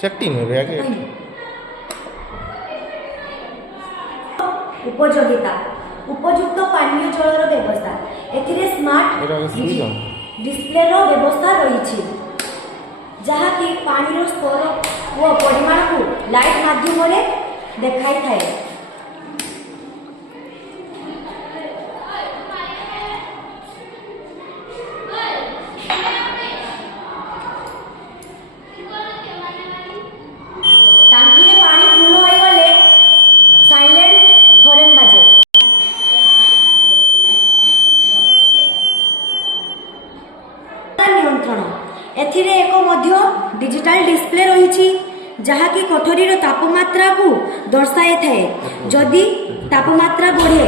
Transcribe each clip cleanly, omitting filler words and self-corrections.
ସେଟି ନୁହେଁ ଆগে ଉପଯୋଗିତା उपयुक्त पानीय जलर व्यवस्था एथिरे स्मार्ट डिस्प्ले रो व्यवस्था रही जहाँ की पानी रो स्तर व परिमाण को लाइट माध्यम रे देखाई थाए। टांकी रे पानी फुल होई गले साइलेंट हॉर्न बाजे। नियंत्रण एथिरे एक मध्य डिजिटल डिस्प्ले रही जहाँ की कोठरीर तापमात्रा को दर्शाए थाए। जदि तापमात्रा बढ़े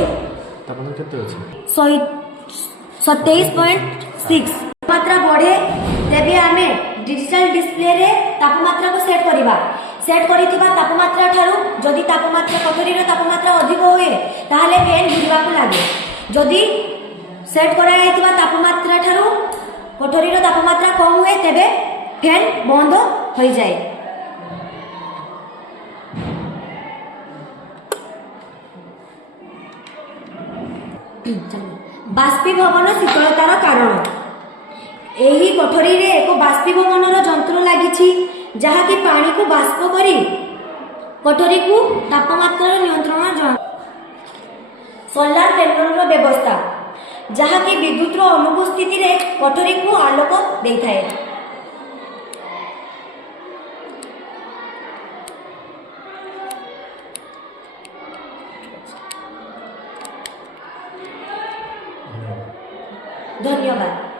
27.6 तापमात्रा बढ़े तेबे आमे डिजिटल डिस्प्ले रे तापमात्रा को सेट करिबा। सेट करिथिबा तापमात्रा ठारू जदि तापमात्रा कोठरीर तापमात्रा अधिक होए ताहाले फैन घुरिबा को लागे। जदि सेट करा जायतिबा तापमात्रा ठारू कोठरीर तापमात्रा कम हुए तेबे फैन बंद हो जाए। बाष्पीभवन शीतलतार कारण एही कोठरी रे एक बाष्पीभवनर यंत्र लागिछि जहाँ की पानी को बाष्प करी कोठरी को तापमात्रा नियंत्रण। सोलार पैनल व्यवस्था जहाँ की विद्युत अनुपस्थिति रे कोठरी को आलोक देइथाए। धन्यवाद।